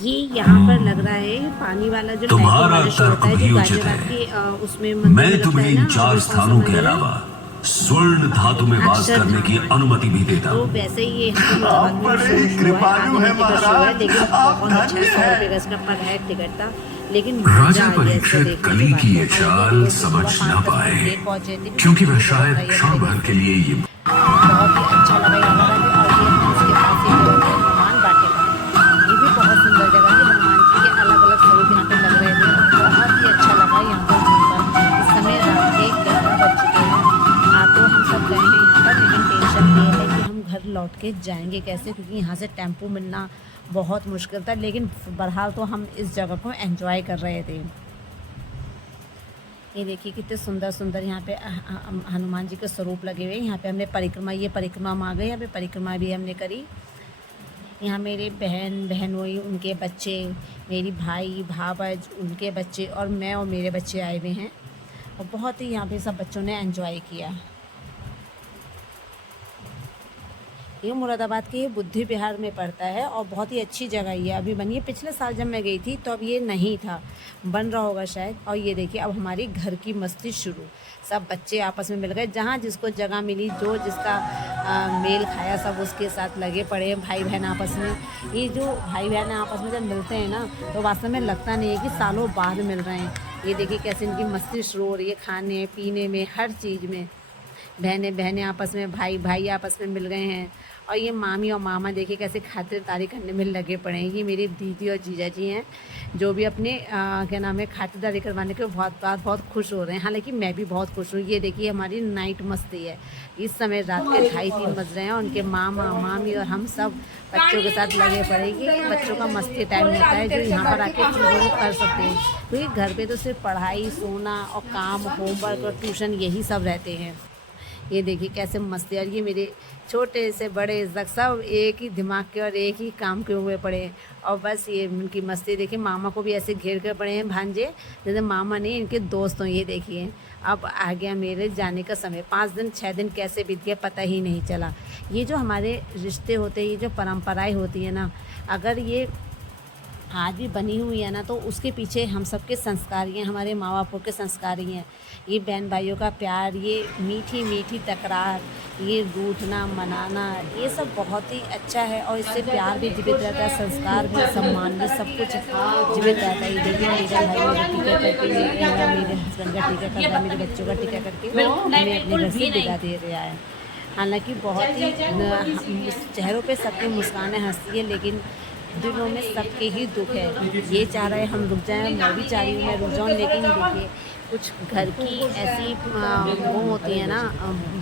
ये यहाँ पर लग रहा है पानी वाला जो तुम्हारा तर्क भी उचित है। उसमें मैं तुम्हें इन 4 स्थानों के अलावा स्वर्ण धातु में वास करने की अनुमति भी देता तो हूँ। वैसे ही ये आप बड़े कृपालु हैं महाराज, लेकिन आप बहुत अच्छा धन्य 100 हैं। रुपये का इसका पर हेड टिकट था। लेकिन राजा परीक्षित कली की ये चाल समझ न पाए, क्योंकि वह शायद क्षण भर के लिए ये बहुत ही अच्छा लगा यहाँ पर और ये इसके पास एक जगह है हनुमान वाटिका। ये भी बहुत सुंदर जगह है। हनुमान जी के अलग अलग स्वरूप यहाँ पे लग रहे थे। बहुत ही अच्छा लगा यहाँ पर घूमकर। इस समय रात के 11 बज चुके हैं। तो हम सब गए हैं यहाँ पर, लेकिन टेंशन ये है कि हम घर लौट के जाएंगे कैसे, क्योंकि यहाँ से टेम्पो मिलना बहुत मुश्किल था। लेकिन बहरहाल तो हम इस जगह को एंजॉय कर रहे थे। ये देखिए कितने सुंदर सुंदर यहाँ पे हनुमान जी के स्वरूप लगे हुए हैं। यहाँ पे हमने परिक्रमा, ये परिक्रमा हम आ गए। यहाँ पे परिक्रमा भी हमने करी। यहाँ मेरे बहनोई, उनके बच्चे, मेरी भाई भावज, उनके बच्चे और मैं और मेरे बच्चे आए हुए हैं। और बहुत ही यहाँ पे सब बच्चों ने एंजॉय किया। ये मुरादाबाद के बुद्धि विहार में पड़ता है और बहुत ही अच्छी जगह ये अभी बनी है। पिछले साल जब मैं गई थी तो अब ये नहीं था, बन रहा होगा शायद। और ये देखिए अब हमारी घर की मस्ती शुरू। सब बच्चे आपस में मिल गए, जहाँ जिसको जगह मिली, जो जिसका मेल खाया सब उसके साथ लगे पड़े हैं। भाई बहन आपस में, ये जो भाई बहन आपस में जब मिलते हैं ना तो वास्तव में लगता नहीं है कि सालों बाद मिल रहे हैं। ये देखिए कैसे इनकी मस्ती शुरू हो रही है, खाने पीने में, हर चीज़ में। बहनें आपस में, भाई आपस में मिल गए हैं। और ये मामी और मामा देखिए कैसे खातिरदारी करने में लगे पड़े हैं। ये मेरी दीदी और जीजा जी हैं, जो भी अपने क्या नाम है खातिरदारी करवाने के बहुत खुश हो रहे हैं। हालांकि मैं भी बहुत खुश हूँ। ये देखिए हमारी नाइट मस्ती है। इस समय रात के 2:30-3 बज रहे हैं और उनके मामा मामी और हम सब बच्चों के साथ लगे पड़े। ये बच्चों का मस्ती टाइम होता है जो यहाँ पर आके चीज़ों को कर सकते हैं, क्योंकि घर पे तो सिर्फ पढ़ाई, सोना और काम, होमवर्क और ट्यूशन यही सब रहते हैं। ये देखिए कैसे मस्ती। और ये मेरे छोटे से बड़े तक सब एक ही दिमाग के और एक ही काम के हुए पड़े हैं। और बस ये उनकी मस्ती देखिए। मामा को भी ऐसे घेर कर पड़े हैं भांजे, जैसे मामा नहीं इनके दोस्त हों। ये देखिए अब आ गया मेरे जाने का समय। 5 दिन 6 दिन कैसे बीत गए पता ही नहीं चला। ये जो हमारे रिश्ते होते हैं, ये जो परंपराएं होती है ना, अगर ये आज भी बनी हुई है ना तो उसके पीछे हम सबके संस्कार ही हैं, हमारे माँ बापों के संस्कार ही हैं। ये बहन भाइयों का प्यार, ये मीठी मीठी तकरार, ये रूठना मनाना, ये सब बहुत ही अच्छा है। और इससे प्यार भी जीवित रहता है, संस्कार भी, सम्मान भी, सब कुछ जीवित रहता है। ये देखिए मेरा भाई मेरा टीका करके, मेरे हस्बैंड का टीका कर रहा है, मेरे बच्चों का टीका करके हमें अपने घर से विदा दे रहा है। हालांकि बहुत ही चेहरों पे सबके मुस्कानें हंसती है, लेकिन दिलों में सबके ही दुख है। ये चाह रहे हम रुक जाएं, मैं भी चाह रही हूँ मैं रुक जाऊँ, लेकिन देखिए कुछ घर की ऐसी वो होती है ना,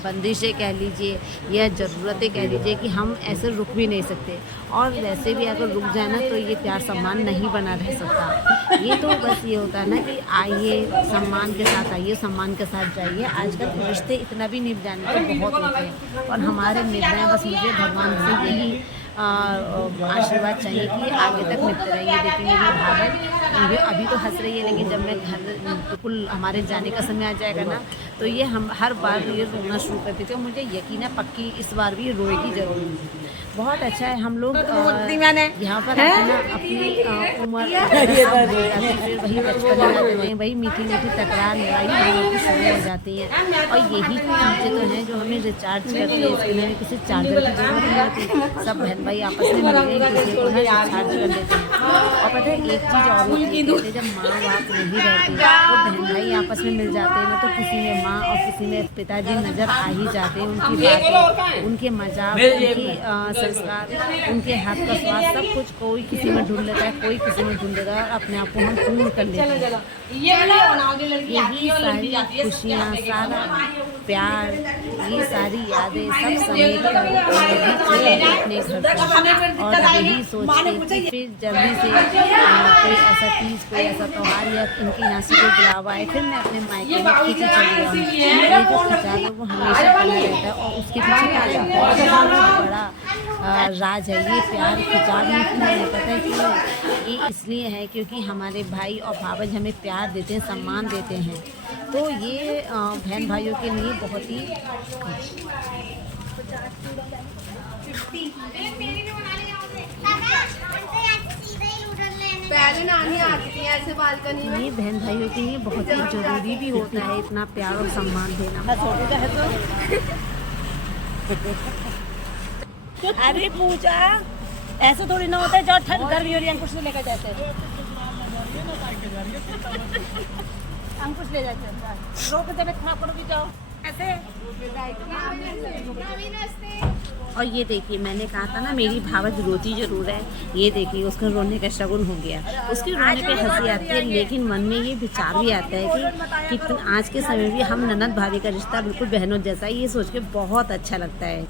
बंदिशें कह लीजिए या ज़रूरतें कह लीजिए, कि हम ऐसे रुक भी नहीं सकते। और वैसे भी अगर रुक जाए ना तो ये प्यार सम्मान नहीं बना रह सकता। ये तो बस ये होता है ना कि आइए सम्मान के साथ आइए, सम्मान के साथ जाइए। आजकल रिश्ते इतना भी निभ जाने के बहुत होते हैं और हमारे निभ रहे हैं। बस मुझे भगवान से यही आशीर्वाद चाहिए कि आगे तक मिलते रहिए। देखिए मेरी भाभी अभी तो हंस रही है, लेकिन जब मैं घर बिल्कुल हमारे जाने का समय आ जाएगा ना तो ये हम हर बार ये रोना शुरू कर देते हैं। मुझे यकीन है पक्की इस बार भी रोएगी जरूर। बहुत अच्छा है। हम लोग यहाँ पर अपनी उम्र वही बचपन में रहते हैं, वही मीठी मीठी तकरार लड़ाई शुरू हो जाती है। और यही चीज़ें तो हैं जो हमें रिचार्ज करती है। इसके लिए किसी चार्जर की जरूरत नहीं होती। सब बहन भाई आपस में मिल गए, किसी को ना रिचार्ज कर देते हैं। और पता है एक चीज़ और होती है, जब माँ बाप नहीं रहती तो बहन भाई आपस में मिल जाते हैं ना, तो किसी में माँ और किसी में पिताजी नज़र आ ही जाते हैं। उनकी बातें, उनके मजाक, उनकी संस्कार, उनके हाथ का स्वाद, सब कुछ कोई किसी में ढूंढ लेता है, कोई किसी में ढूंढ लेता है और अपने आप को हम पूर्ण कर लेते हैं। यही सारी खुशियाँ, सारा प्यार, ये सारी यादें सब समेट कर अपने घर पर, और यही सोचते कि फिर जल्दी से कोई ऐसा तीज, कोई ऐसा त्यौहार या इनके यहाँ से कोई बुलावा आए, फिर मैं अपने मायके में खींची चली जाऊँ। ये जो खिंचाव वो हमेशा बना रहता है और उसके पीछे बहुत बड़ा राज है। ये प्यार खिंचाव में क्यों है पता है कि ये इसलिए है क्योंकि हमारे भाई और भावज हमें प्यार देते हैं, सम्मान देते हैं। तो ये बहन भाइयों के लिए बहुत ही पहले नानी आती थी ऐसे बालकनी में। ये बहन भाइयों के लिए बहुत ही जरूरी भी होता है इतना प्यार और सम्मान देना। अरे पूजा ऐसे थोड़ी ना होता है, जो ठंड गर्मी हो रही है अंकुश से लेकर जाते हैं। अंकुश ले जाते हैं, रोक जब खराब करोगी जाओ ऐसे। और ये देखिए मैंने कहा था ना मेरी भावज रोती जरूर है, ये देखिए उसका रोने का शगुन हो गया। उसकी रोने पे हंसी आती है, लेकिन मन में ये विचार भी आता है कि आज के समय में हम ननद भाभी का रिश्ता बिल्कुल बहनों जैसा है, ये सोच के बहुत अच्छा लगता है।